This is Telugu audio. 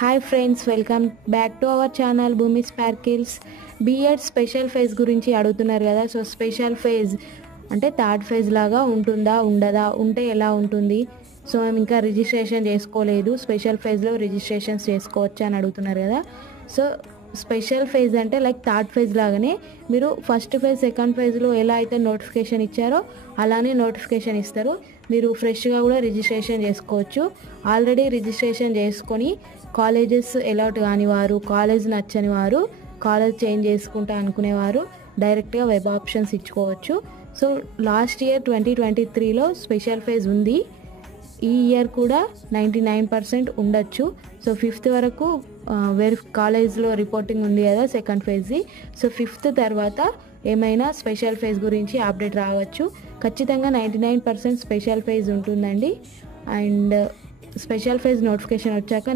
Hi friends, welcome back to our channel భూమి స్పార్కిల్స్. బీఎడ్ స్పెషల్ ఫేజ్ గురించి అడుగుతున్నారు కదా. సో స్పెషల్ ఫేజ్ అంటే థర్డ్ ఫేజ్ లాగా ఉంటుందా, ఉండదా, ఉంటే ఎలా ఉంటుంది? సో మేము ఇంకా రిజిస్ట్రేషన్ చేసుకోలేదు, స్పెషల్ ఫేజ్లో రిజిస్ట్రేషన్స్ చేసుకోవచ్చా అని అడుగుతున్నారు కదా. సో స్పెషల్ ఫేజ్ అంటే లైక్ థర్డ్ ఫేజ్ లాగానే మీరు ఫస్ట్ ఫేజ్ సెకండ్ ఫేజ్లో ఎలా అయితే నోటిఫికేషన్ ఇచ్చారో అలానే నోటిఫికేషన్ ఇస్తారు. మీరు ఫ్రెష్గా కూడా రిజిస్ట్రేషన్ చేసుకోవచ్చు. ఆల్రెడీ రిజిస్ట్రేషన్ చేసుకొని కాలేజెస్ అలౌట్ కాని వారు, కాలేజ్ నచ్చని వారు, కాలేజ్ చేంజ్ చేసుకుంటా అనుకునేవారు డైరెక్ట్గా వెబ్ ఆప్షన్స్ ఇచ్చుకోవచ్చు. సో లాస్ట్ ఇయర్ 2023లో స్పెషల్ ఫేజ్ ఉంది. ఈ ఇయర్ కూడా 99% ఉండొచ్చు. సో 5th వరకు కాలేజ్లో రిపోర్టింగ్ ఉంది కదా సెకండ్ ఫేజ్ది. సో 5th తర్వాత ఏమైనా స్పెషల్ ఫేజ్ గురించి అప్డేట్ రావచ్చు. ఖచ్చితంగా 99% స్పెషల్ ఫేజ్ ఉంటుందండి. అండ్ స్పెషల్ ఫేజ్ నోటిఫికేషన్ వచ్చాక